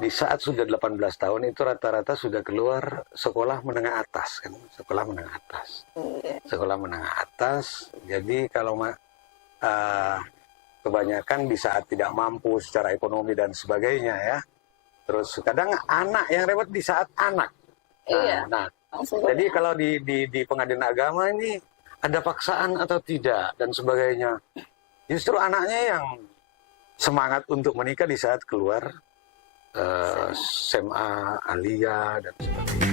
di saat sudah 18 tahun itu rata-rata sudah keluar sekolah menengah atas kan, sekolah menengah atas. Sekolah menengah atas. Jadi kalau kebanyakan di saat tidak mampu secara ekonomi dan sebagainya ya. Terus kadang anak yang repot di saat anak. Nah, jadi kalau di pengadilan agama ini ada paksaan atau tidak dan sebagainya. Justru anaknya yang semangat untuk menikah di saat keluar SMA, Alia dan sebagainya.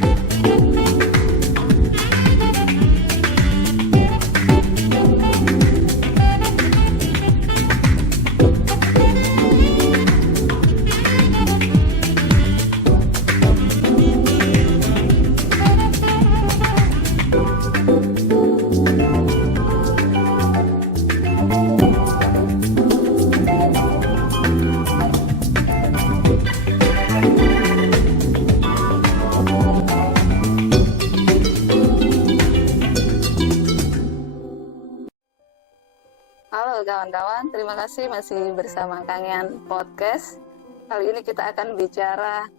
Halo kawan-kawan, terima kasih masih bersama Kang Yan Podcast. Kali ini kita akan bicara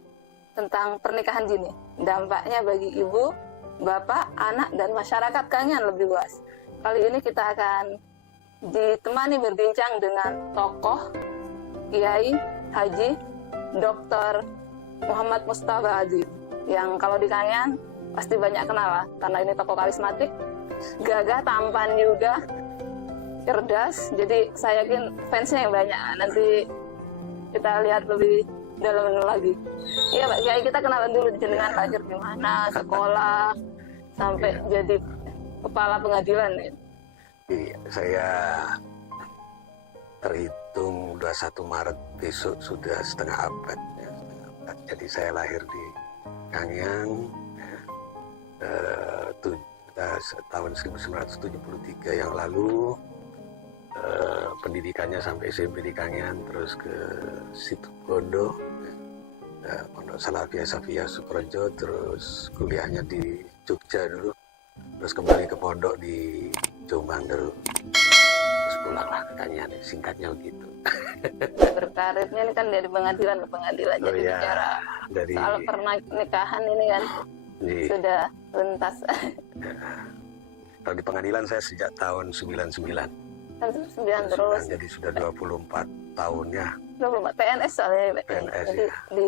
tentang pernikahan dini, dampaknya bagi ibu, bapak, anak, dan masyarakat Kang Yan lebih luas. Kali ini kita akan ditemani berbincang dengan tokoh Kiai Haji Dr. Muhammad Mustafa Adib, yang kalau di Kang Yan pasti banyak kenal lah, karena ini tokoh karismatik, gagah, tampan juga, cerdas. Jadi saya yakin fansnya yang banyak. Nanti kita lihat lebih dalam lagi. Iya Pak Kiai, kita kenalan dulu jenengan belajar gimana, sekolah sampai jadi kepala pengadilan. Iya, saya terhitung 21 Maret besok sudah setengah abad, ya, setengah abad. Jadi saya lahir di Kangyang tahun 1973 yang lalu. Pendidikannya sampai SMP di Kangian, terus ke Situbondo, Pondok Salafiyah Safiyah Sukorejo, terus kuliahnya di Jogja dulu, terus kembali ke pondok di Jombang dulu, terus pulanglah ke Kangian. Singkatnya begitu. Berkarirnya ini kan dari pengadilan ke pengadilan, jadi ya, bicara dari soal pernikahan ini kan sudah tuntas. Kalau di pengadilan saya sejak tahun 99. 9 terus. Jadi sudah 24 tahun ya. 24 PNS soalnya. PNS jadi ya. Di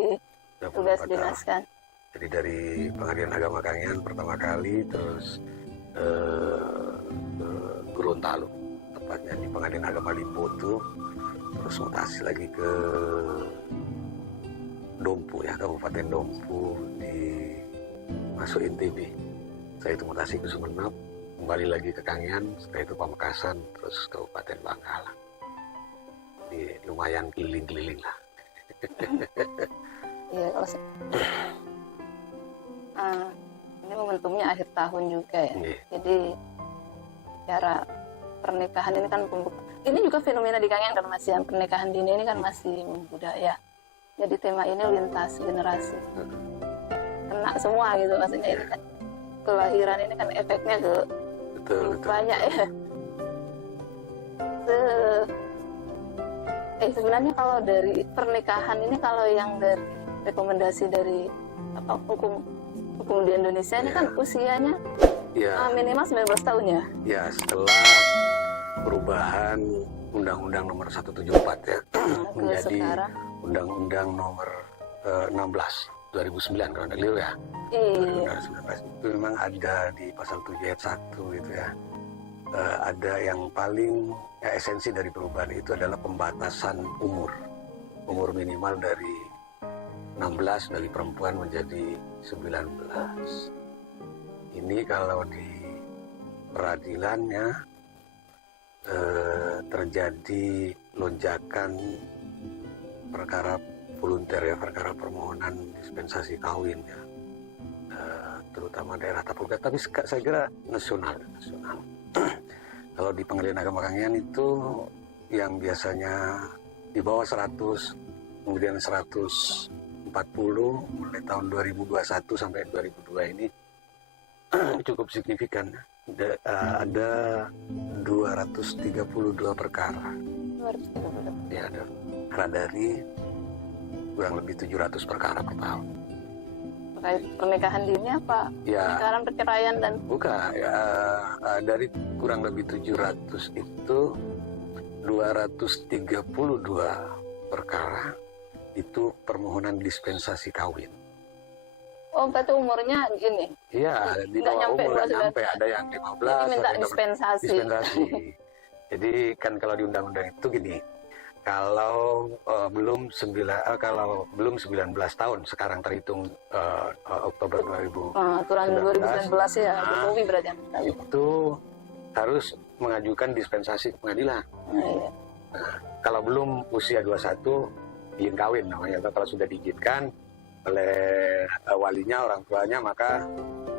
tugas dinas kan. Jadi dari Pengadilan Agama Kangian pertama kali, terus Gorontalo, tepatnya di Pengadilan Agama Limboto, terus mutasi lagi ke Dompu ya, Kabupaten Dompu, masuk NTB. Saya itu mutasi ke Sumeneb, kembali lagi ke Kangian, setelah itu Pamekasan, terus Kabupaten Bangkalan. Jadi lumayan keliling-keliling lah. Iya, kalau ini momentumnya akhir tahun juga ya. Jadi cara pernikahan ini kan ini juga fenomena di Kangian kan, masih yang pernikahan dini ini kan masih membudaya. Jadi tema ini lintas generasi. Kena semua gitu maksudnya ini kan. Kelahiran ini kan efeknya ke Betul. Banyak ya. Sebenarnya kalau dari pernikahan ini, kalau yang dari rekomendasi dari hukum di Indonesia ini kan usianya minimal 19 tahun ya. Ya, setelah perubahan Undang-Undang Nomor 174 ya menjadi Undang-Undang Nomor 16 2009 kalau tidak keliru ya. Iya. 2019 itu memang ada di pasal 7 ayat 1 gitu ya. Ada yang paling esensi dari perubahan itu adalah pembatasan umur minimal dari 16 dari perempuan menjadi 19. Ini kalau di peradilannya terjadi lonjakan perkara volunter ya, perkara permohonan dispensasi kawin ya, terutama daerah Tapuga, tapi saya kira nasional. Kalau di Pengadilan Agama Kangian itu yang biasanya di bawah 100, kemudian 140 mulai tahun 2021 sampai 2002 ini cukup signifikan. Ada 232 perkara. Ya, ada dari kurang lebih 700 perkara per tahun. Terkait pernikahan dini apa? Ya, Pernikahan perceraian dan bukan. Dari kurang lebih 700 itu 232 perkara itu permohonan dispensasi kawin. oh berarti umurnya gini. Iya, di Nggak bawah nyampe umur nggak 12. nyampe, ada yang 15, Jadi minta ada yang dispensasi. dispensasi. Jadi kan kalau di undang-undang itu gini, kalau belum 19 tahun sekarang terhitung Oktober 2019 Aturan 2019 ya, Jokowi berarti yang minta. itu harus mengajukan dispensasi ke pengadilan. Iya. Nah, kalau belum usia 21 izin kawin namanya. Kalau sudah diizinkan oleh walinya, orang tuanya, maka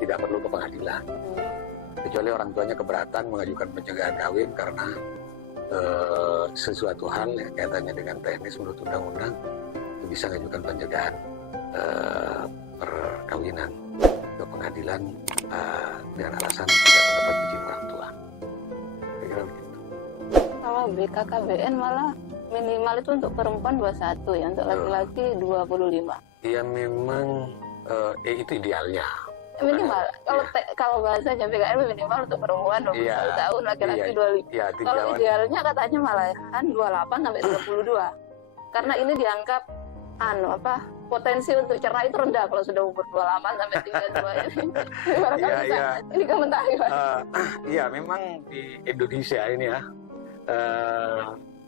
tidak perlu ke pengadilan. Kecuali orang tuanya keberatan mengajukan pencegahan kawin karena sesuatu hal yang kaitannya dengan teknis menurut undang-undang itu bisa mengajukan pencegahan perkawinan ke pengadilan dengan alasan tidak mendapat izin orang tua. Kira-kira begitu. Kalau BKKBN malah minimal itu untuk perempuan 21 ya, untuk laki-laki 25. Ya memang itu idealnya. Minimal. Kalau bahasanya BKKBN minimal untuk perempuan 21 tahun, laki-laki 25. Iya, Kalau idealnya katanya malah kan 28 sampai 32. Karena ini dianggap potensi untuk cerai itu rendah kalau sudah umur 28 sampai 32 ini. Ini komentari Pak. Iya, memang di Indonesia ini ya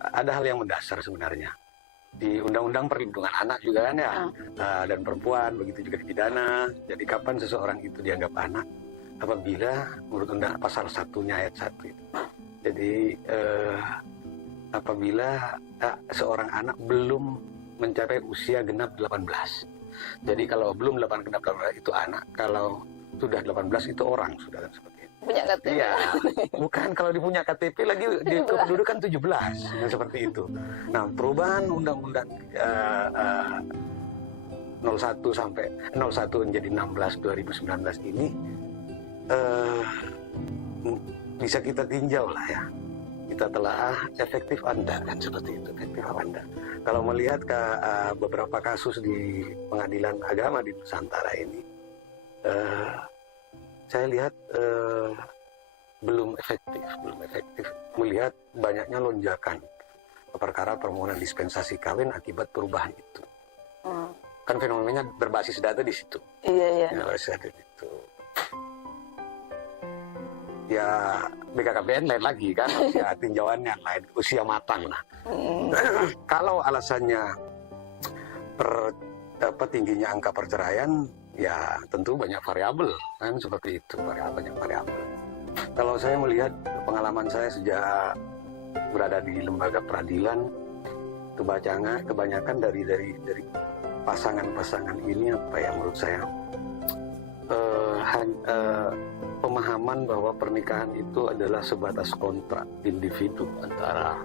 ada hal yang mendasar sebenarnya. Di Undang-Undang Perlindungan Anak juga kan ya, dan perempuan, begitu juga dipidana. Jadi kapan seseorang itu dianggap anak? Apabila menurut undang pasal 1-nya ayat 1 itu. Jadi apabila seorang anak belum mencapai usia genap 18. Jadi kalau belum genap 18 itu anak, kalau sudah 18 itu orang, sudah kan seperti itu. Punya KTP. Iya, bukan kalau dipunya KTP lagi di kependudukan 17, seperti itu. Nah, perubahan undang-undang 01 menjadi 16 2019 ini bisa kita tinjau lah ya. Kita telah efektif Anda kan seperti itu, efektif Anda. Kalau melihat beberapa kasus di pengadilan agama di Nusantara ini, saya lihat belum efektif melihat banyaknya lonjakan perkara permohonan dispensasi kawin akibat perubahan itu. Kan fenomenanya berbasis data di situ. Iya. Berbasis data di situ. Ya BKKBN lain lagi kan, usia tinjauannya lain, usia matang lah. Kalau alasannya tingginya angka perceraian, ya tentu banyak variabel kan seperti itu, banyak variabel. Kalau saya melihat pengalaman saya sejak berada di lembaga peradilan, kebanyakan dari pasangan-pasangan ini apa yang menurut saya pemahaman bahwa pernikahan itu adalah sebatas kontrak individu antara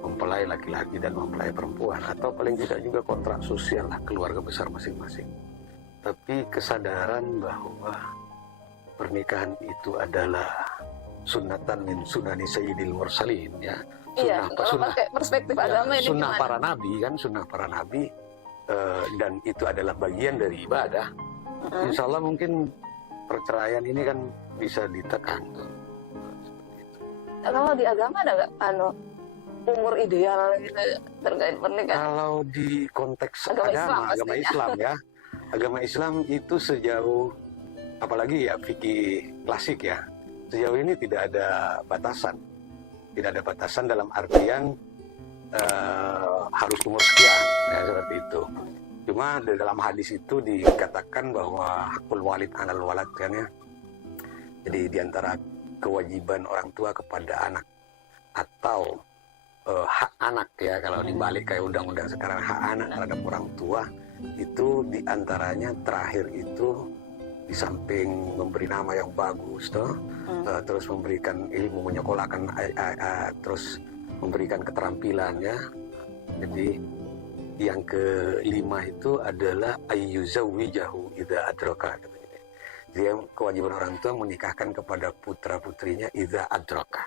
mempelai laki-laki dan mempelai perempuan, atau paling tidak juga kontrak sosial lah keluarga besar masing-masing. Tapi kesadaran bahwa pernikahan itu adalah sunnatan min sunani sayyidil mursalin ya. Sunnah pakai perspektif agama ini sunnah gimana? Sunnah para nabi dan itu adalah bagian dari ibadah. Insya Allah mungkin perceraian ini kan bisa ditekan. Kalau di agama ada nggak umur ideal gitu terkait pernikahan? Kalau di konteks agama Islam ya, agama Islam itu sejauh, apalagi ya fikih klasik ya, sejauh ini tidak ada batasan dalam artian harus umur sekian ya, seperti itu. Cuma di dalam hadis itu dikatakan bahwa hakul walid alal walad kan ya. Jadi diantara kewajiban orang tua kepada anak atau hak anak ya, kalau dibalik kayak undang-undang sekarang, hak anak terhadap orang tua itu diantaranya terakhir itu di samping memberi nama yang bagus terus memberikan ilmu, menyekolahkan terus memberikan keterampilan ya. Jadi yang kelima itu adalah ayyuzawijahu idza adraka. Dia kewajiban orang tua menikahkan kepada putra-putrinya idza adraka.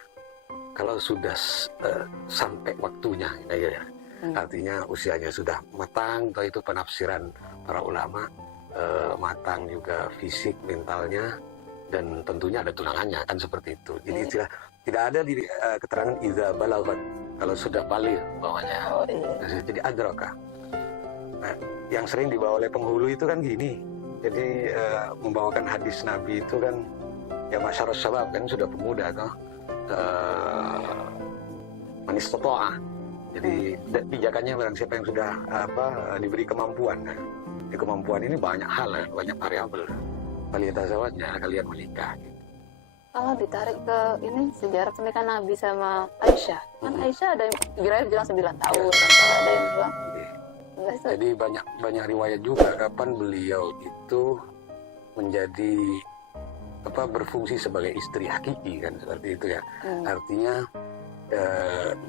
Kalau sudah sampai waktunya ya. Artinya usianya sudah matang, atau itu penafsiran para ulama, matang juga fisik, mentalnya, dan tentunya ada tunangannya, kan seperti itu. Jadi tidak ada di keterangan idza balagat, kalau sudah balik bawahnya. Jadi adraka. Nah, yang sering dibawa oleh penghulu itu kan gini. Jadi membawakan hadis Nabi itu kan ya masyarakat syabab, kan sudah pemuda toh. Manis totoa. Jadi pijakannya barang siapa yang sudah diberi kemampuan. Nah, di kemampuan ini banyak hal, banyak variabel. Kalian tazawatnya, kalian menikah. Gitu. Kalau ditarik ke ini sejarah pernikahan Nabi sama Aisyah, kan Aisyah ada yang bilang 9 tahun, ada yang bilang. Jadi banyak riwayat juga kapan beliau itu menjadi berfungsi sebagai istri hakiki, kan seperti itu ya. Artinya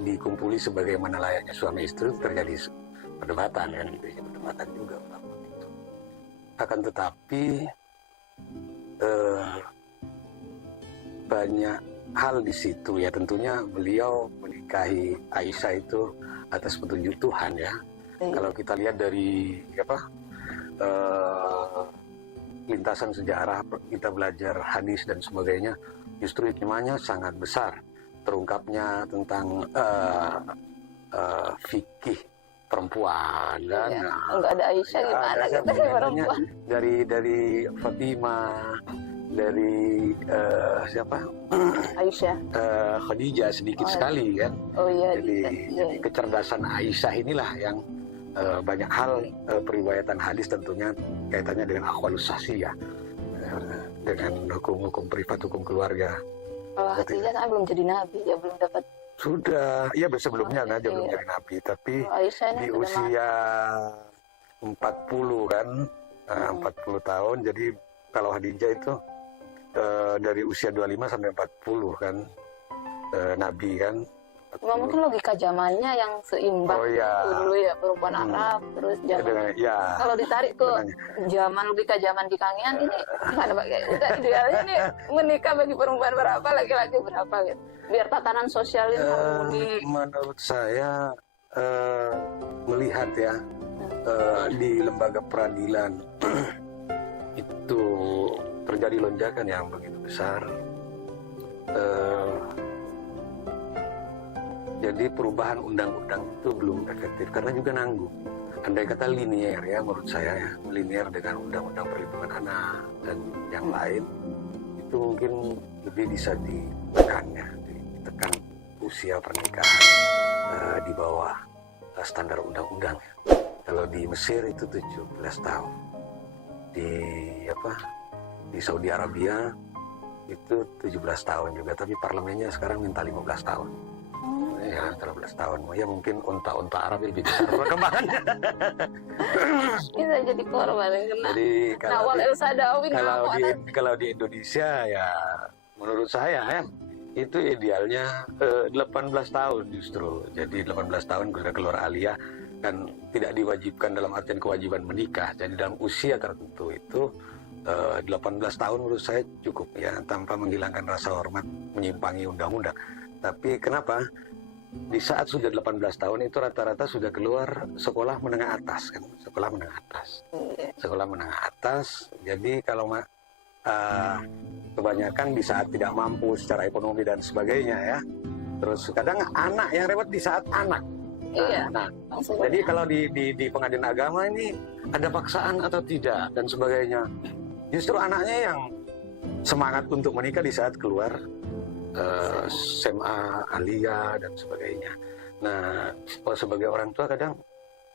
dikumpuli sebagaimana layaknya suami istri, terjadi perdebatan, kan gitu ya, perdebatan juga itu. Akan tetapi banyak hal di situ ya, tentunya beliau menikahi Aisyah itu atas petunjuk Tuhan ya. Kalau kita lihat dari lintasan sejarah, kita belajar hadis dan sebagainya, justru hikmahnya sangat besar. Terungkapnya tentang fikih perempuan kan. Enggak ada Aisyah gimana gitu perempuan. Dari Fatimah, dari siapa? Aisyah. Khadijah sedikit sekali kan. Jadi kecerdasan Aisyah inilah yang banyak hal periwayatan hadis tentunya kaitannya dengan akhwalus sahsiyah, dengan hukum-hukum privat, hukum keluarga. Kalau Khadijah kan belum jadi nabi, ya belum dapat. Sudah, iya sebelumnya aja belum jadi nabi, tapi di usia 40 kan, 40 tahun. Jadi kalau Khadijah itu dari usia 25 sampai 40 kan, nabi kan. Mungkin logika zamannya yang seimbang itu dulu ya, perempuan Arab, terus zaman. Kalau ditarik ke logika zaman di Kangean ini gimana Pak? Idealnya ini menikah bagi perempuan berapa, laki-laki berapa gitu. Biar tatanan sosial ini harmoni. Menurut saya melihat ya di lembaga peradilan itu terjadi lonjakan yang begitu besar. Jadi perubahan undang-undang itu belum efektif karena juga nanggung. Andai kata linear ya, menurut saya ya, linear dengan undang-undang perlindungan anak dan yang lain, itu mungkin lebih bisa ditekan ya, ditekan usia pernikahan di bawah standar undang-undang ya. Kalau di Mesir itu 17 tahun, di Saudi Arabia itu 17 tahun juga, tapi parlemennya sekarang minta 15 tahun. Ya, 13 tahun. Ya mungkin unta-unta Arab lebih besar perkembangannya. Bisa jadi korban. Jadi kalau di Indonesia ya menurut saya ya itu idealnya 18 tahun justru. Jadi 18 tahun sudah keluar aliyah dan tidak diwajibkan dalam artian kewajiban menikah. Jadi dalam usia tertentu itu 18 tahun menurut saya cukup ya, tanpa menghilangkan rasa hormat, menyimpangi undang-undang. Tapi kenapa? Di saat sudah 18 tahun itu rata-rata sudah keluar sekolah menengah atas kan, sekolah menengah atas. Jadi kalau kebanyakan di saat tidak mampu secara ekonomi dan sebagainya ya. Terus kadang anak yang repot di saat anak. Jadi kalau di pengadilan agama ini ada paksaan atau tidak dan sebagainya. Justru anaknya yang semangat untuk menikah di saat keluar SMA, aliyah dan sebagainya. Nah, sebagai orang tua kadang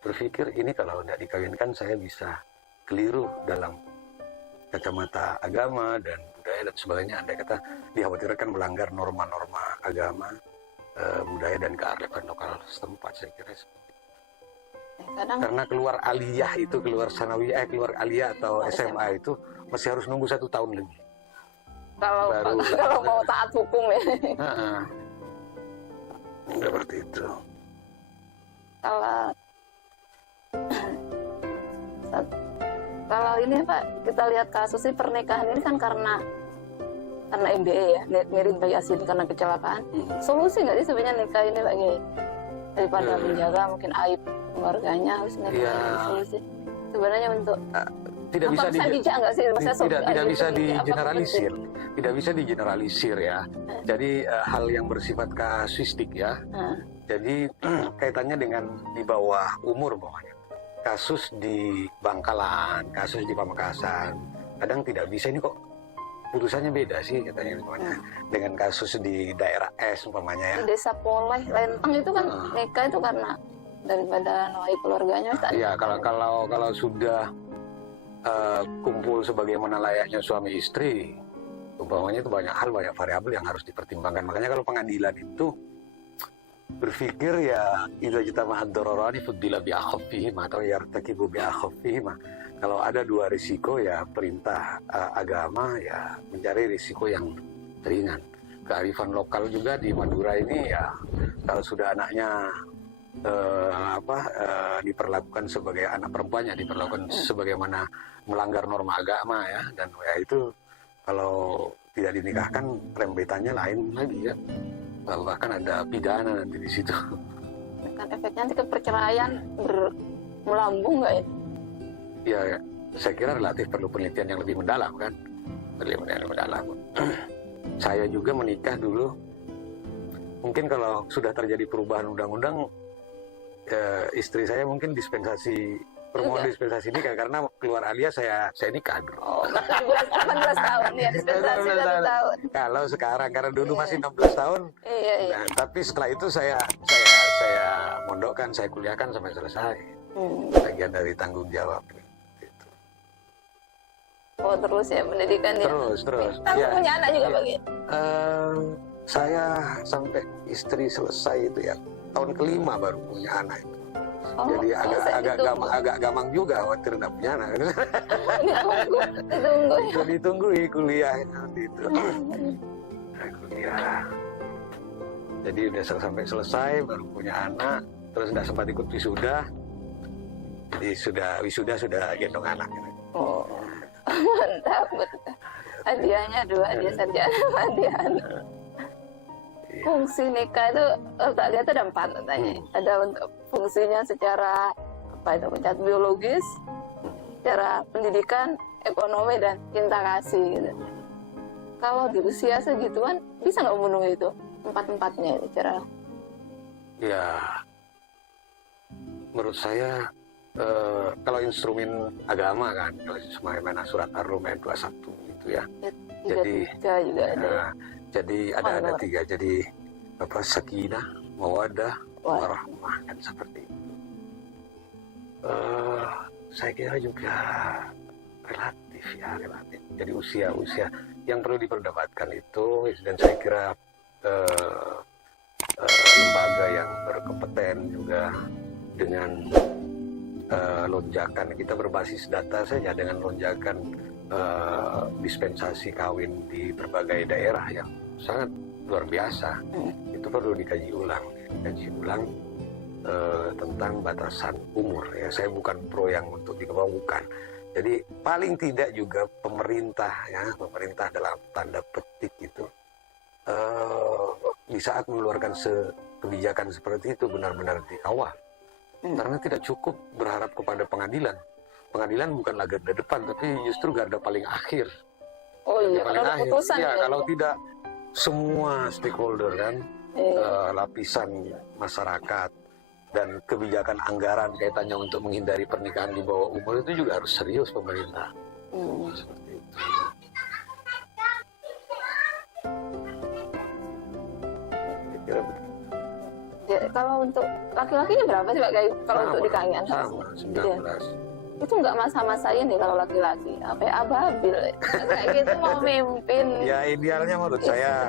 berpikir ini kalau tidak dikawinkan saya bisa keliru dalam kacamata agama dan budaya dan sebagainya. Andai kata dikhawatirkan melanggar norma-norma agama, budaya dan kearifan lokal setempat, saya kira seperti itu. Karena keluar aliyah itu, keluar sanawiyah, keluar aliyah atau SMA itu masih harus nunggu 1 tahun lebih. Kalau mau taat hukum ya. Seperti itu. Kalau ini Pak, kita lihat kasus ini, pernikahan ini kan karena MBA ya, married by accident, karena kecelakaan. Solusi nggak sih sebenarnya nikah ini Pak Kiai? daripada menjaga mungkin aib keluarganya harus solusi. Sebenarnya untuk tidak bisa bijak nggak sih? Tidak bisa digeneralisir, tidak bisa digeneralisir ya. Jadi hal yang bersifat kasuistik ya. Jadi kaitannya dengan di bawah umur pokoknya. Kasus di Bangkalan, kasus di Pamekasan, kadang tidak bisa ini kok putusannya beda sih katanya umpamanya dengan kasus di daerah S umpamanya ya. Di Desa Poleh, Lenteng itu kan nikah itu karena daripada nuai keluarganya. Iya, kalau sudah kumpul sebagaimana layaknya suami istri, umpamanya itu banyak hal, banyak variabel yang harus dipertimbangkan. Makanya kalau pengadilan itu berpikir ya idza jitama'a ad-dararani fuddila bi akhafihima atau yartakibu bi akhafihima. Kalau ada dua risiko ya perintah agama ya mencari risiko yang ringan. Kearifan lokal juga di Madura ini ya kalau sudah anaknya diperlakukan sebagai anak perempuannya, diperlakukan sebagaimana melanggar norma agama ya, dan ya itu kalau tidak dinikahkan rembetannya lain lagi ya, bahkan ada pidana nanti di situ. Kan efeknya nanti ke perceraian melambung nggak ya? Ya, saya kira relatif perlu penelitian yang lebih mendalam kan, penelitian yang mendalam. Saya juga menikah dulu, mungkin kalau sudah terjadi perubahan undang-undang, istri saya mungkin permohonan dispensasi nikah karena keluar alias saya nikah dulu. Oh, 18 tahun ya dispensasi 1 tahun. Kalau sekarang karena dulu masih 16 tahun. Iya. Nah, tapi setelah itu saya mondokkan, saya kuliahkan sampai selesai. Bagian dari tanggung jawab. Gitu. Oh terus ya pendidikan ya. Terus. Kamu punya anak juga bagi? Saya sampai istri selesai itu ya tahun kelima baru punya anak itu. Jadi agak gampang juga khawatir nggak punya anak. Ditunggu kuliah nanti itu. Kuliah. Jadi udah sampai selesai baru punya anak, terus nggak sempat ikut wisuda. Jadi wisuda sudah gendong anak. Oh, mantap. Hadiahnya 2, hadiah sarjana, hadiah anak. Fungsi nikah itu tak lihat ada 4 katanya. Ada untuk fungsinya secara secara biologis, secara pendidikan, ekonomi dan cinta kasih gitu. Kalau di usia segituan bisa nggak memenuhi itu 4-4-nya secara? Ya, menurut saya kalau instrumen agama kan, kalau sebagaimana surat Ar-Rum ayat 21 itu ya. Jadi ada 3. Jadi sakinah, mawaddah, warahmah kan seperti itu. Saya kira juga relatif. Jadi usia yang perlu diperdebatkan itu, dan saya kira lembaga yang berkompeten juga dengan lonjakan, kita berbasis data saja dengan lonjakan dispensasi kawin di berbagai daerah yang sangat luar biasa. Itu perlu dikaji ulang tentang batasan umur ya. Saya bukan pro yang untuk di bawah, bukan. Jadi paling tidak juga pemerintah dalam tanda petik itu di saat mengeluarkan kebijakan seperti itu benar-benar dikawal. Karena tidak cukup berharap kepada pengadilan. Pengadilan bukanlah garda depan, tapi justru garda paling akhir. Oh iya, kalau keputusan ya, kalau tidak semua stakeholder kan, lapisan masyarakat dan kebijakan anggaran kaitannya untuk menghindari pernikahan di bawah umur itu juga harus serius pemerintah. Seperti itu. Kira betul. Ya, kalau untuk laki-lakinya berapa sih Pak? Kalau untuk di Kangean? Sama, 19. Itu nggak masa-masa ini kalau laki-laki. Apa ya, ababil. Kayak gitu mau mimpin. Ya idealnya menurut saya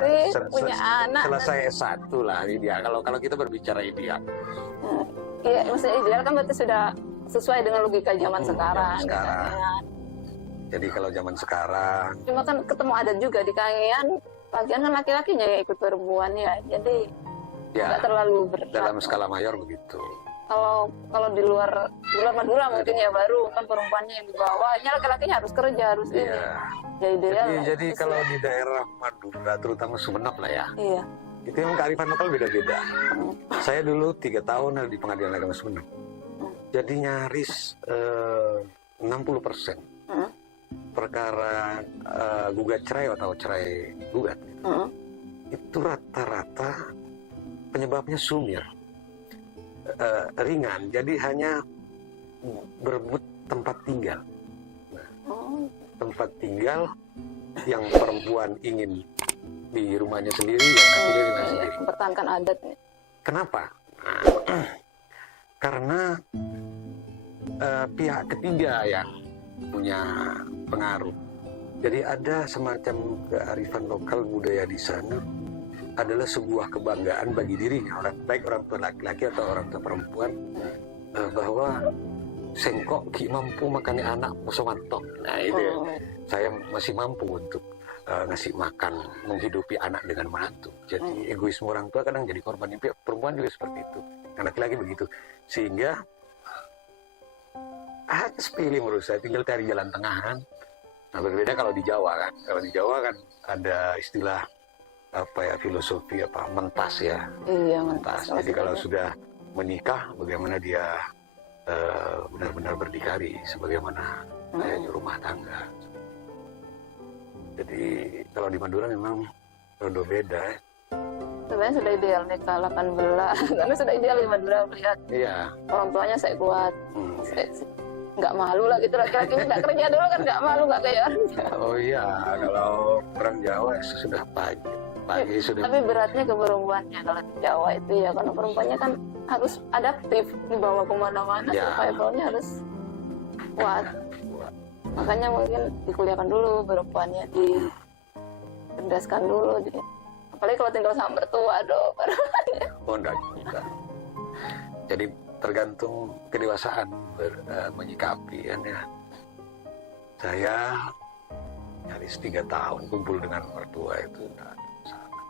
punya anak. Selesai S1 lah ideal. Kalau kita berbicara ideal. Iya, maksudnya ideal kan berarti sudah sesuai dengan logika zaman sekarang. Jadi kalau zaman sekarang. Cuma kan ketemu adat juga di Kangean. Lagian kan laki-lakinya yang ikut perempuan ya. Jadi nggak terlalu berat. Dalam skala mayor begitu. Kalau di luar Madura mungkin ya baru kan perempuannya yang di bawah, ini laki-lakinya harus kerja, harus ini. Jadi kalau di daerah Madura terutama Sumenep lah ya. Iya. Itu memang kearifan lokal beda-beda. Saya dulu 3 tahun ada di Pengadilan Agama Sumeneb. Jadi nyaris 60% perkara gugat cerai atau cerai gugat itu rata-rata penyebabnya sumir, ringan. Jadi hanya berebut tempat tinggal. Tempat tinggal yang perempuan ingin di rumahnya sendiri, yang laki di rumahnya sendiri. Mempertahankan adat. Kenapa? Karena pihak ketiga yang punya pengaruh. Jadi ada semacam kearifan lokal budaya di sana adalah sebuah kebanggaan bagi dirinya, baik orang tua laki-laki atau orang tua perempuan, bahwa sengkok ki mampu makani anak musumantok. Nah itu ya. Saya masih mampu untuk ngasih makan, menghidupi anak dengan mantu. Jadi egoisme orang tua kadang jadi korban. Perempuan juga seperti itu, laki-laki begitu. Sehingga sepele menurut saya, tinggal cari jalan tengah kan. Nah berbeda kalau di Jawa kan. Kalau di Jawa kan ada istilah filosofi mentas ya. Iya, mentas. Jadi kalau sudah menikah, bagaimana dia benar-benar berdikari sebagaimana rumah tangga. Jadi kalau di Madura memang rada beda. Sebenarnya sudah ideal nikah 18, karena sudah ideal di Madura melihat. Iya. Orang tuanya saya kuat, nggak malu lah gitu, laki-laki nggak kerja dulu kan nggak malu, nggak kayak orang Jawa. Oh iya, kalau orang Jawa sudah pagi sudah. Tapi beratnya ke perempuannya kalau di Jawa itu ya, karena perempuannya kan harus adaptif, dibawa kemana-mana, survivalnya harus kuat. Makanya mungkin dikuliahkan dulu perempuannya, dicerdaskan dulu. Apalagi kalau tinggal sama mertua, Oh enggak juga. Jadi tergantung kedewasaan menyikapi kan ya. Saya nyaris 3 tahun kumpul dengan mertua itu enggak ada masalah.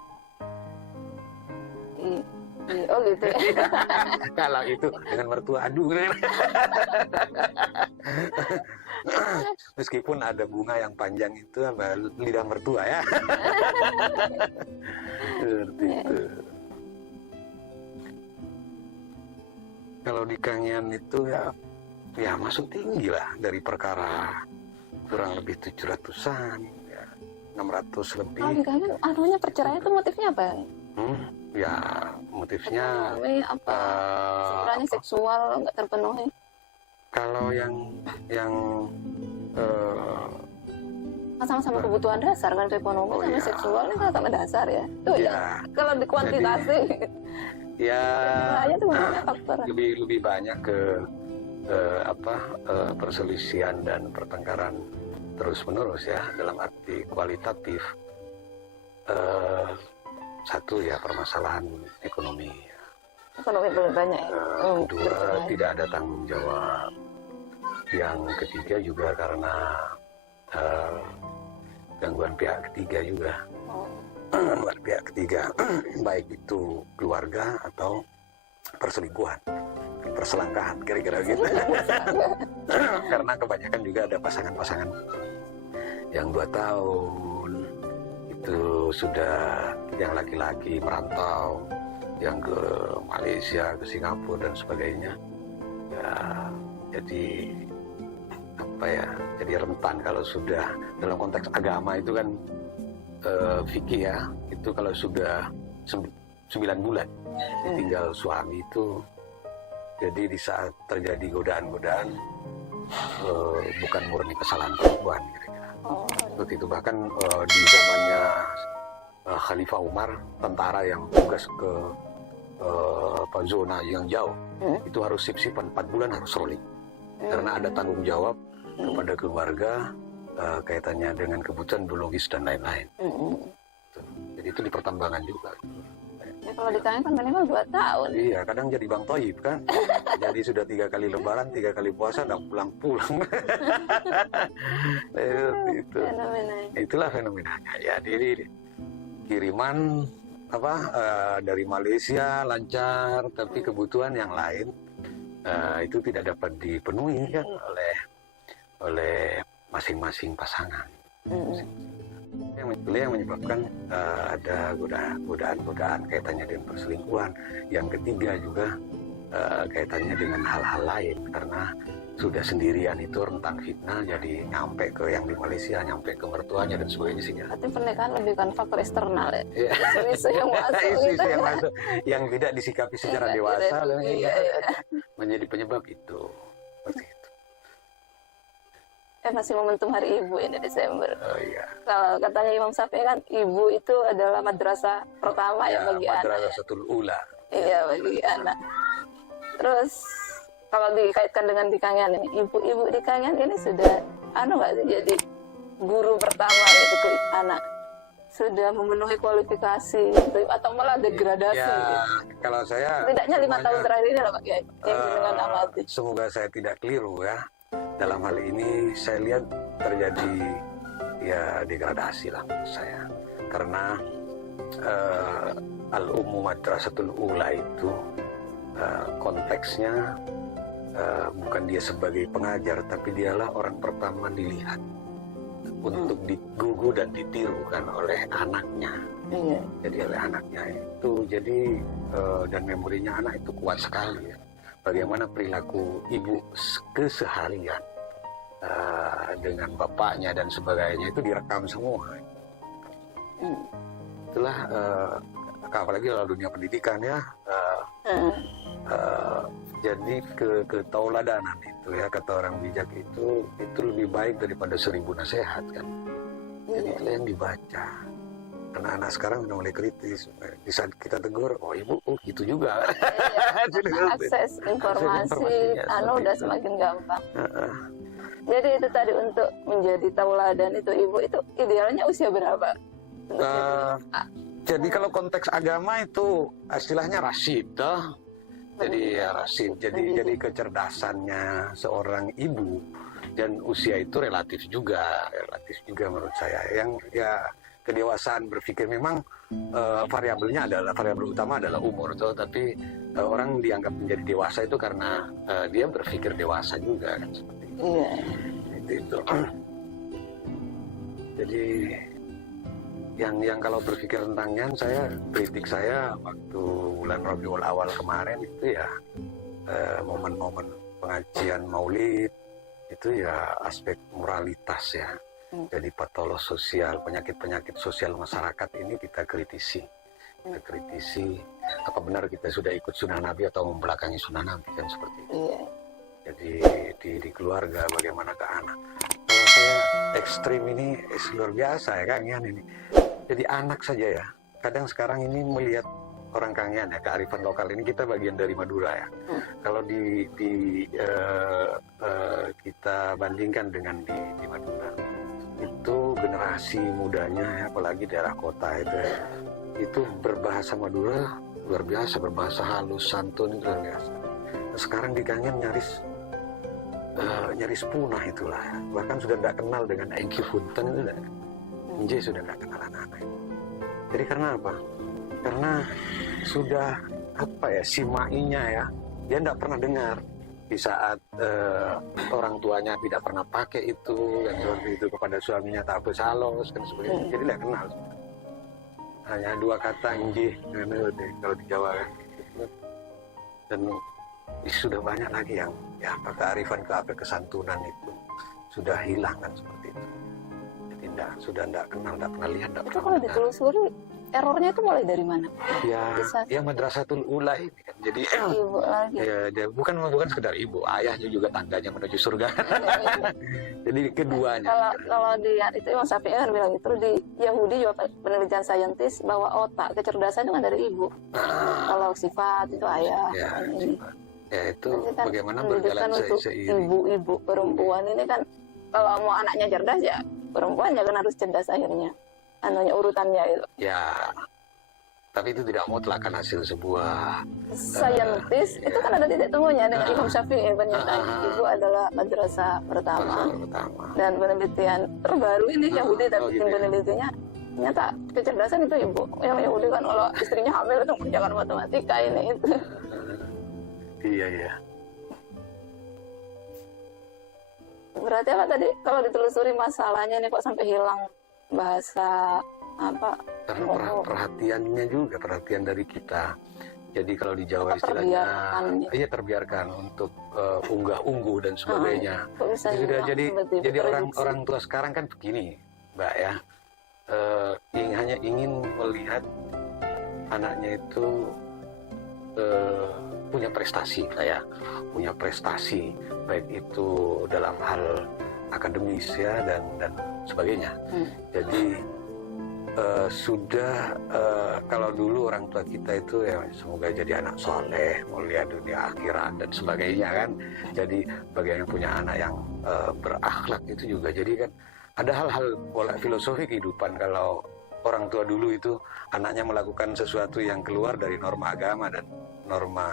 Oh gitu ya. Kalau itu dengan mertua, aduh. Meskipun ada bunga yang panjang itu lidah mertua ya. Seperti itu. Kalau di Kangean itu ya masuk tinggi lah, dari perkara kurang lebih 700-an, ya, 600 lebih. Kalau di Kangean anunya perceraian itu motifnya apa? Ya motifnya sebenarnya seksual nggak terpenuhi. Kalau yang sama-sama kebutuhan dasar kan, ekonomi sama seksual ini sama dasar ya. Tuh ya. Kalau dikuantitasi. Ya. Itu faktor. Lebih banyak ke perselisihan dan pertengkaran terus-menerus ya, dalam arti kualitatif. Satu ya permasalahan ekonomi. Ekonomi belum banyak ya. Kedua, tidak ada tanggung jawab. Yang ketiga juga karena gangguan pihak ketiga juga. Gangguan pihak ketiga, baik itu keluarga atau perselingkuhan, perselangkahan, kira-kira gitu. Karena kebanyakan juga ada pasangan-pasangan yang 2 tahun itu sudah, yang laki-laki merantau, yang ke Malaysia, ke Singapura dan sebagainya. Ya, jadi jadi rentan kalau sudah dalam konteks agama itu kan fikih ya, itu kalau sudah 9 bulan tinggal suami itu, jadi di saat terjadi godaan-godaan bukan murni kesalahan perempuan kira-kira. Seperti itu. Bahkan di zamannya Khalifah Umar, tentara yang tugas ke zona yang jauh itu harus sip-sipan 4 bulan harus rolling, karena ada tanggung jawab kepada keluarga kaitannya dengan kebutuhan biologis dan lain-lain. Jadi itu di pertambangan juga. Ya, kalau di Kangean kan minimal 2 tahun. Iya, kadang jadi Bang Toyib kan. Jadi sudah 3 kali lebaran, 3 kali puasa, udah pulang-pulang. Itu. Itulah fenomenanya. Ya, jadi kiriman dari Malaysia lancar, tapi kebutuhan yang lain itu tidak dapat dipenuhi kan oleh masing-masing pasangan. yang menyebabkan ada godaan kaitannya dengan perselingkuhan. Yang ketiga juga kaitannya dengan hal-hal lain, karena sudah sendirian itu rentan fitnah, jadi nyampe ke yang di Malaysia, nyampe ke mertuanya dan sebagainya sih. Berarti pernikahan lebih kan faktor eksternal ya? Iya. Isu yang masuk Isu-isu yang masuk, yang tidak disikapi secara dewasa, menjadi penyebab itu. Seperti itu. Masih momentum Hari Ibu ini Desember. Oh iya. Kalau katanya Imam Syafi'i kan, ibu itu adalah madrasah pertama ya bagi anak. Madrasatul ula. Iya, bagi anak. Terus kalau dikaitkan dengan di Kangean ini, ibu-ibu di Kangean ini sudah nggak sih jadi guru pertama gitu ke anak, sudah memenuhi kualifikasi gitu, atau malah degradasi Ya, gitu. kalau saya Setidaknya 5 tahun terakhir ini lah Pak Kiai yang dengan amati. Semoga saya tidak keliru ya. Dalam hal ini saya lihat terjadi ya degradasi lah menurut saya, karena al-ummu madrasatul ula itu konteksnya bukan dia sebagai pengajar, tapi dialah orang pertama dilihat untuk digugu dan ditirukan oleh anaknya. Iya. Jadi oleh anaknya itu, jadi dan memorinya anak itu kuat sekali ya. Bagaimana perilaku ibu keseharian dengan bapaknya dan sebagainya itu direkam semua. Itulah apalagi dalam dunia pendidikan ya. Jadi ketauladanan itu ya, kata orang bijak itu lebih baik daripada 1000 nasihat kan. Jadi itu yang dibaca. Karena anak sekarang udah mulai kritis. Di saat kita tegur, oh ibu, gitu juga. Akses informasi, udah semakin gampang. Jadi itu tadi, untuk menjadi tauladan itu ibu itu idealnya usia berapa? Jadi kalau konteks agama itu istilahnya rasyid, toh. Jadi ya rasyid. Jadi kecerdasannya seorang ibu dan usia itu relatif juga menurut saya. Yang ya kedewasaan berpikir memang variabel utama adalah umur tuh, tapi orang dianggap menjadi dewasa itu karena dia berpikir dewasa juga kan, seperti itu. Itu. Jadi yang kalau berpikir tentangnya, kritik saya waktu bulan Rabiul Awal kemarin itu ya momen-momen pengajian Maulid itu ya aspek moralitas ya. Jadi patolog sosial, penyakit-penyakit sosial masyarakat ini kita kritisi. Apa benar kita sudah ikut sunnah Nabi atau membelakangi sunnah Nabi, kan seperti itu. Jadi di keluarga bagaimana ke anak. Kalau saya ekstrim ini luar biasa ya Kangean ini. Jadi anak saja ya. Kadang sekarang ini melihat orang Kangean ya, kearifan lokal ini, kita bagian dari Madura ya. Kalau kita bandingkan dengan di Madura, itu generasi mudanya ya, apalagi daerah kota itu berbahasa Madura luar biasa, berbahasa halus, santun itu luar biasa. Sekarang di Kangean nyaris punah itulah. Bahkan sudah tidak kenal dengan Engki Funten itu sudah tidak kenal anak-anak itu. Jadi karena apa? Karena sudah simainya ya, dia tidak pernah dengar di saat orang tuanya tidak pernah pakai itu dan seperti itu, kepada suaminya tak bersalos dan sebagainya. Jadi tidak kenal. Hanya 2 kata injih kalau di Jawa kan. Dan sudah banyak lagi yang ya kearifan, kesantunan itu sudah hilang kan, seperti itu. Jadi sudah tidak kenal, tidak pernah lihat, tidak pernah. Kalau ditelusuri errornya itu mulai dari mana? Ya madrasatul ula ini kan. Jadi ibu lagi. Ya, dia bukan sekedar ibu, ayahnya juga tangganya menuju surga. Jadi keduanya. Kalau di itu Imam Syafi'i kan bilang itu, di Yahudi juga penelitian saintis bahwa otak, kecerdasan itu kan dari ibu. Kalau sifat itu ayah. Ya itu kan bagaimana berjalan seiring. Ibu-ibu perempuan ini kan kalau mau anaknya cerdas ya perempuan jangan harus cerdas akhirnya. Urutannya itu. Ya, tapi itu tidak mutlak kan hasil sebuah saintis. Itu kan ada titik temunya dengan Imam Syafi'i, pernyataan ibu adalah madrasah pertama. Dan penelitian terbaru ini Yahudi, tapi penelitiannya ternyata kecerdasan itu ibu. Yang Yahudi kan kalau istrinya hamil itu mengerjakan matematika ini itu. Iya. Berarti apa tadi, kalau ditelusuri masalahnya ini kok sampai hilang bahasa apa? Karena perhatiannya juga, perhatian dari kita. Jadi kalau di Jawa istilahnya, iya terbiarkan untuk unggah-ungguh dan sebagainya. Jadi orang tua sekarang kan begini, Mbak ya, hanya ingin melihat anaknya itu punya prestasi, punya prestasi, baik itu dalam hal akademis ya dan sebagainya. Jadi kalau dulu orang tua kita itu ya semoga jadi anak soleh, mulia dunia akhirat dan sebagainya kan. Jadi bagaimana punya anak yang berakhlak itu juga. Jadi kan ada hal-hal filosofi kehidupan kalau orang tua dulu itu anaknya melakukan sesuatu yang keluar dari norma agama dan norma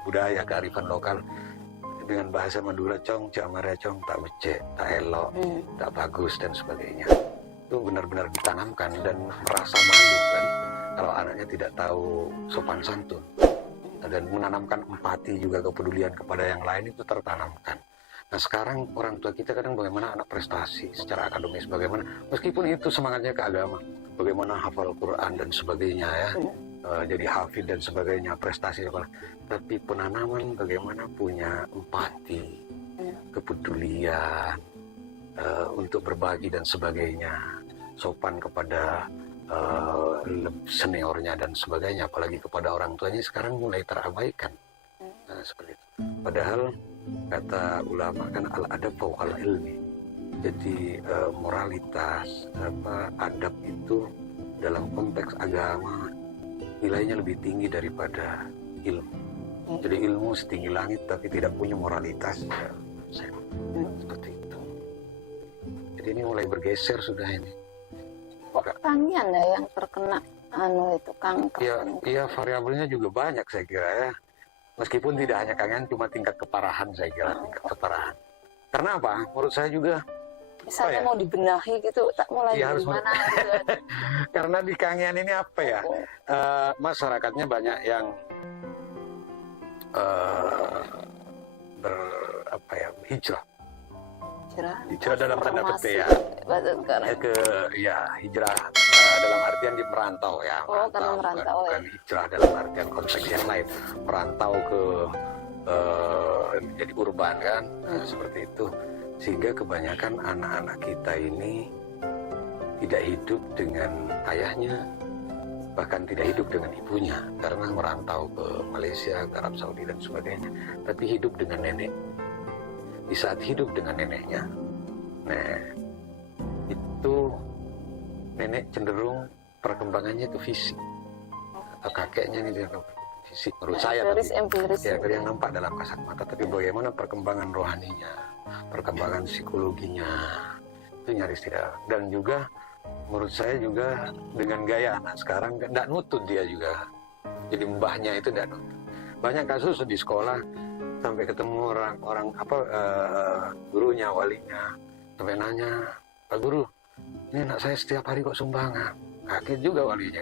budaya kearifan lokal dengan bahasa Madura, cong camara cong tak becek, tak elok, tak bagus dan sebagainya. Itu benar-benar ditanamkan dan merasa malu kan kalau anaknya tidak tahu sopan santun, dan menanamkan empati juga, kepedulian kepada yang lain itu tertanamkan. Nah sekarang orang tua kita kadang bagaimana anak prestasi secara akademis, bagaimana meskipun itu semangatnya ke agama, bagaimana hafal Quran dan sebagainya ya, jadi hafid dan sebagainya, prestasi apa, tapi penanaman bagaimana punya empati, kepedulian, untuk berbagi dan sebagainya, sopan kepada seniornya dan sebagainya, apalagi kepada orang tuanya sekarang mulai terabaikan. Seperti itu. Padahal kata ulama kan al-adab fawqal ilmi. Jadi moralitas, adab itu dalam konteks agama nilainya lebih tinggi daripada ilmu. Jadi ilmu setinggi langit tapi tidak punya moralitas, ya, seperti itu. Jadi ini mulai bergeser sudah ini. Kok Kangian ya yang terkena itu kanker? Iya, variabelnya juga banyak saya kira ya. Meskipun tidak hanya Kangian, cuma tingkat keparahan saya kira, tingkat keparahan. Karena apa? Menurut saya juga misalnya mau dibenahi gitu, tak mulai dari mana gitu. Karena di Kangian ini apa ya? Masyarakatnya banyak yang hijrah dalam tanda petik ya, hijrah dalam artian di merantau ya, bukan hijrah dalam artian konteks yang lain, merantau ke jadi urban kan, seperti itu, sehingga kebanyakan anak-anak kita ini tidak hidup dengan ayahnya, bahkan tidak hidup dengan ibunya karena merantau ke Malaysia, ke Arab Saudi dan sebagainya, tapi hidup dengan nenek. Di saat hidup dengan neneknya, nah itu nenek cenderung perkembangannya ke fisik, atau kakeknya ini ke fisik menurut saya, dari yang nampak dalam kasat mata, tapi bagaimana perkembangan rohaninya, perkembangan psikologinya itu nyaris tidak. Dan juga menurut saya juga dengan gaya anak sekarang tidak nutut dia juga, jadi mbahnya itu tidak nutut. Banyak kasus di sekolah sampai ketemu orang gurunya, walinya, sampai nanya, Pak Guru, ini anak saya setiap hari kok sumbangan. Kaget juga walinya.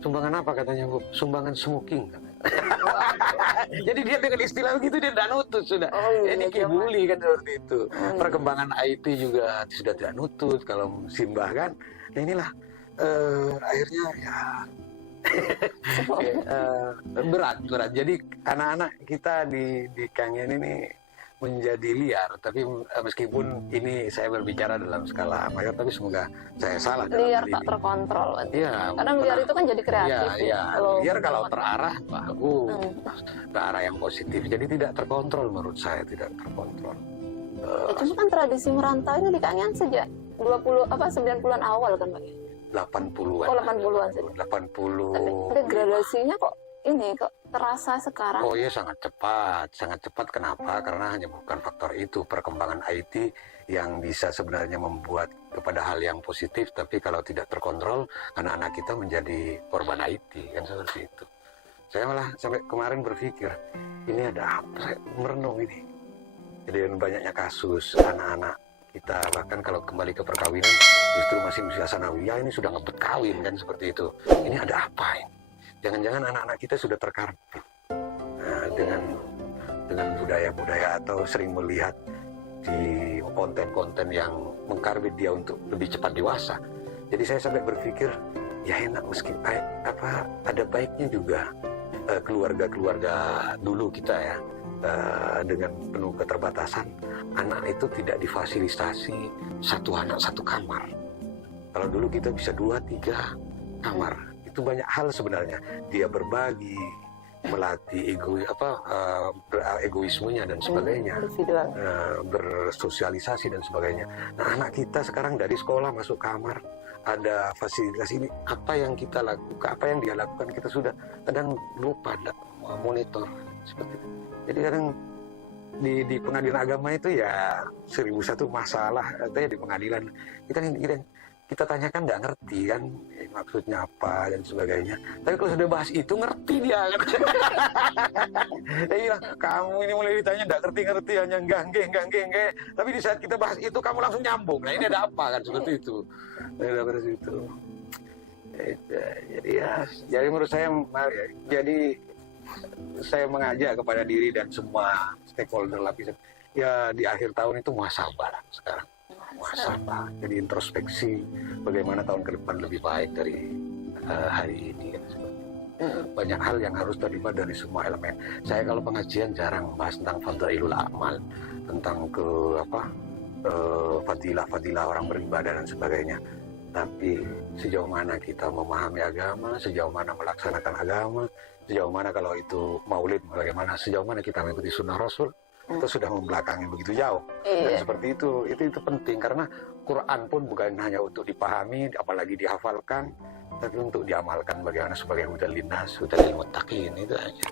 Sumbangan apa katanya, Bu? Sumbangan smoking. Jadi dia dengan istilah begitu dia tidak nutut sudah. Ini kibuli kan seperti itu. Perkembangan IT juga sudah tidak nutut kalau simbah kan. Nah inilah akhirnya ya berat. Jadi anak-anak kita di Kangian ini menjadi liar, tapi meskipun ini saya berbicara dalam skala mayor, tapi semoga saya salah. Liar tak terkontrol. Iya. Karena liar itu kan jadi kreatif. Iya. Liar kalau terarah bagus, ke arah yang positif. Jadi tidak terkontrol menurut saya, tidak terkontrol. Cuma kan tradisi merantau ini di Kangian sejak 90-an awal kan Pak? 80-an. Oh 80-an sih. 80. Tapi degradasinya kok terasa sekarang? Oh iya, sangat cepat. Kenapa? Karena hanya bukan faktor itu, perkembangan IT yang bisa sebenarnya membuat kepada hal yang positif, tapi kalau tidak terkontrol, anak-anak kita menjadi korban IT kan seperti itu. Saya malah sampai kemarin berpikir, ini ada apa? Saya merenung ini. Jadi banyaknya kasus anak-anak kita, bahkan kalau kembali ke perkawinan justru masih usia sanawiyah ini sudah ngebet kawin kan seperti itu. Ini ada apa ini? Jangan-jangan anak-anak kita sudah terkarbit dengan budaya-budaya, atau sering melihat di konten-konten yang mengkarbit dia untuk lebih cepat dewasa. Jadi saya sampai berpikir, ya enak meski ada baiknya juga keluarga-keluarga dulu kita ya, dengan penuh keterbatasan, anak itu tidak difasilitasi satu anak satu kamar. Kalau dulu kita bisa 2-3 kamar, itu banyak hal sebenarnya. Dia berbagi, melatih egoismenya dan sebagainya, bersosialisasi dan sebagainya. Nah, anak kita sekarang dari sekolah masuk kamar, ada fasilitas ini, apa yang kita lakukan, apa yang dia lakukan, kita sudah kadang lupa monitor seperti itu. Jadi kadang di pengadilan agama itu ya 1001 masalah, artinya di pengadilan kita tanyakan nggak ngerti kan, maksudnya apa dan sebagainya. Tapi kalau sudah bahas itu ngerti dia kan. Dia bilang, kamu ini mulai ditanya nggak ngerti hanya gangge. Tapi di saat kita bahas itu kamu langsung nyambung. Nah, ini ada apa kan seperti itu. Jadi menurut saya, jadi saya mengajak kepada diri dan semua stakeholder lapisan. Ya di akhir tahun itu muhasabah sekarang. Muhasabah, jadi introspeksi bagaimana tahun ke depan lebih baik dari hari ini. Banyak hal yang harus terlibat dari semua elemen. Saya kalau pengajian jarang bahas tentang fadhailul a'mal, tentang fadilah orang beribadah dan sebagainya. Tapi sejauh mana kita memahami agama, sejauh mana melaksanakan agama, sejauh mana kalau itu maulid, bagaimana sejauh mana kita mengikuti sunnah Rasul, itu sudah membelakangi begitu jauh. Dan seperti itu penting, karena Quran pun bukan hanya untuk dipahami, apalagi dihafalkan, tapi untuk diamalkan bagaimana sebagai hudal linnas, hudal lil muttaqin, itu aja.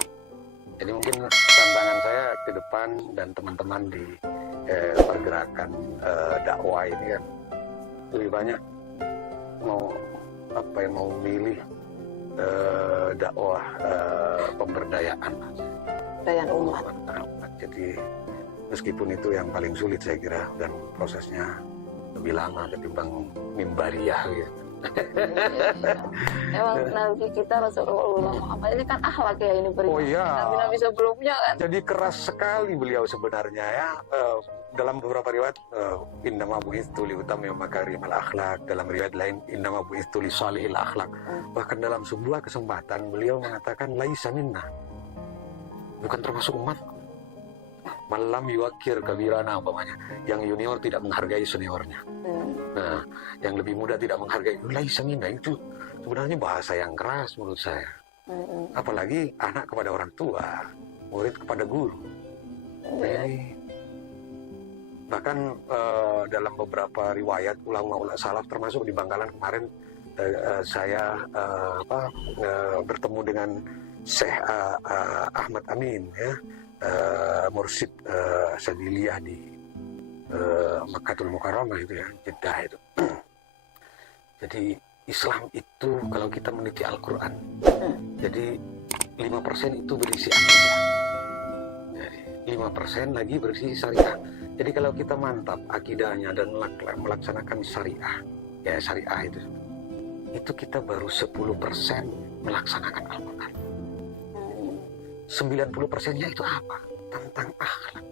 Jadi mungkin tantangan saya ke depan dan teman-teman di pergerakan dakwah ini kan lebih banyak mau milih dakwah pemberdayaan umat. Jadi meskipun itu yang paling sulit saya kira, dan prosesnya lebih lama ketimbang mimbariyah gitu. Emang Nabi kita Rasulullah Muhammad ini kan akhlak ya, ini beriman. Oh iya. Nabi-nabi sebelumnya kan. Jadi keras sekali beliau sebenarnya ya. Dalam beberapa riwayat innama bu'itsu liutammima makarimal akhlak, dalam riwayat lain innama bu'itsu li salihil akhlak. Bahkan dalam sebuah kesempatan beliau mengatakan laisa minna, bukan termasuk umatku. Malam yuwakir kabirana, umpamanya yang junior tidak menghargai seniornya. Nah, yang lebih muda tidak menghargai, laisa minna, itu sebenarnya bahasa yang keras menurut saya. Apalagi anak kepada orang tua, murid kepada guru. Jadi bahkan dalam beberapa riwayat ulama salaf, termasuk di Bangkalan kemarin saya bertemu dengan Syekh Ahmad Amin ya, mursyid Sadiliyah di Makkatul Mukarramah itu ya, Jeddah itu. Jadi Islam itu kalau kita meneliti Al-Quran, jadi 5% itu berisi akidah, 5% lagi berisi syariah. Jadi kalau kita mantap akidahnya dan melaksanakan syariah, ya syariah itu kita baru 10% melaksanakan Al-Quran. 90%-nya itu apa? Tentang akhlak.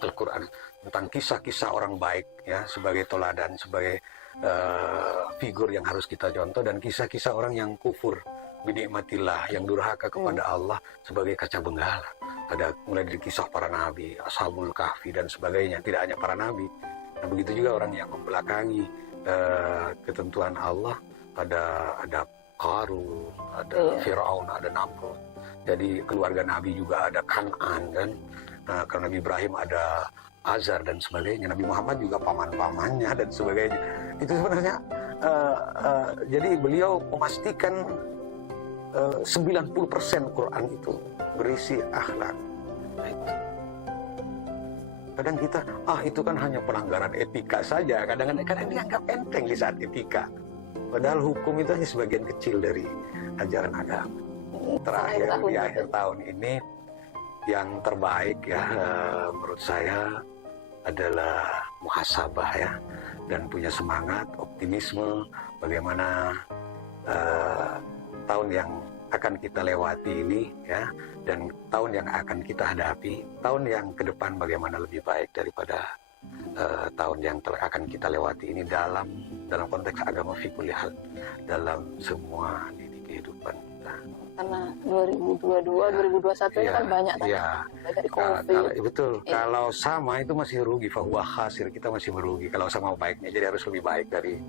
Al-Quran tentang kisah-kisah orang baik ya, sebagai toladan, sebagai figur yang harus kita contoh, dan kisah-kisah orang yang kufur binikmatillah, yang durhaka kepada Allah sebagai kaca benggala. Ada mulai dari kisah para nabi, Ashabul Kahfi dan sebagainya, tidak hanya para nabi. Nah, begitu juga orang yang membelakangi ketentuan Allah, ada Qarun, ada Firaun, ada Namrud. Jadi keluarga Nabi juga ada Kan'an kan. Nah, karena Nabi Ibrahim ada Azar dan sebagainya. Nabi Muhammad juga paman-pamannya dan sebagainya. Itu sebenarnya jadi beliau memastikan 90% Quran itu berisi akhlak. Kadang kita, itu kan hanya pelanggaran etika saja. Kadang-kadang dianggap enteng di saat etika. Padahal hukum itu hanya sebagian kecil dari ajaran agama. Terakhir di akhir tahun ini yang terbaik ya menurut saya adalah muhasabah ya, dan punya semangat, optimisme bagaimana tahun yang akan kita lewati ini ya, dan tahun yang akan kita hadapi, tahun yang ke depan bagaimana lebih baik daripada tahun yang akan kita lewati ini dalam konteks agama fi kulli hal, dalam semua lini kehidupan kita. Karena 2022, 2021 ini kan banyak tadi. Dari COVID. Betul. Kalau sama itu masih rugi, fahuwa khasir, kita masih merugi kalau sama baiknya. Jadi harus lebih baik dari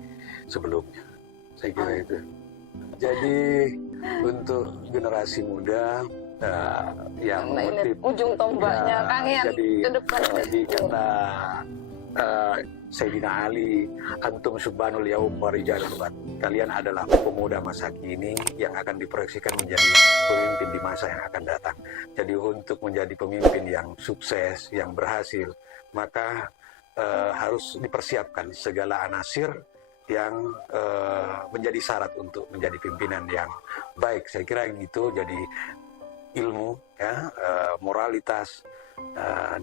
sebelumnya. Saya kira itu. Jadi untuk generasi muda yang ini ujung tombaknya Kangen ke depan. Jadi kata Sayyidina Ali, antum subhanul yaum warijalul ghad. Kalian adalah pemuda masa kini yang akan diproyeksikan menjadi pemimpin di masa yang akan datang. Jadi untuk menjadi pemimpin yang sukses, yang berhasil, maka harus dipersiapkan segala anasir yang menjadi syarat untuk menjadi pimpinan yang baik. Saya kira gitu. Jadi ilmu, ya, moralitas,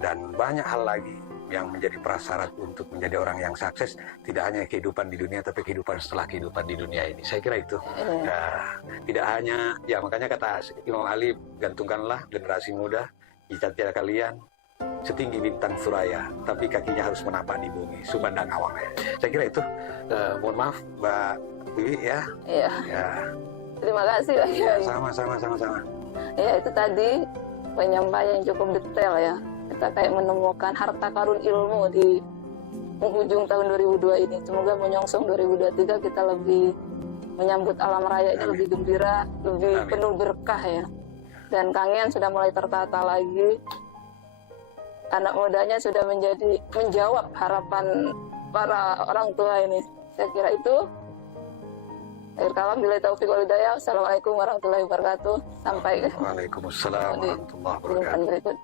dan banyak hal lagi yang menjadi prasyarat untuk menjadi orang yang sukses, tidak hanya kehidupan di dunia tapi kehidupan setelah kehidupan di dunia ini. Saya kira itu. Tidak hanya, ya makanya kata Imam Ali, gantungkanlah generasi muda cita-cita kalian setinggi bintang suraya, tapi kakinya harus menapak di bumi, sumandang awang. Saya kira itu. Mohon maaf Mbak Wiwi ya. Iya. Ya. Terima kasih Pak Kiai. Sama-sama. Ya itu tadi penyampaian yang cukup detail ya. Kita kayak menemukan harta karun ilmu di penghujung tahun 2002 ini. Semoga menyongsong 2023 kita lebih menyambut alam raya ini lebih gembira, lebih penuh berkah ya. Dan Kangen sudah mulai tertata lagi. Anak mudanya sudah menjawab harapan para orang tua ini. Saya kira itu. Akhir kalam, bila taufiq wal hidayah. Assalamualaikum warahmatullahi wabarakatuh. Sampai Waalaikumsalam warahmatullahi wabarakatuh. berikut.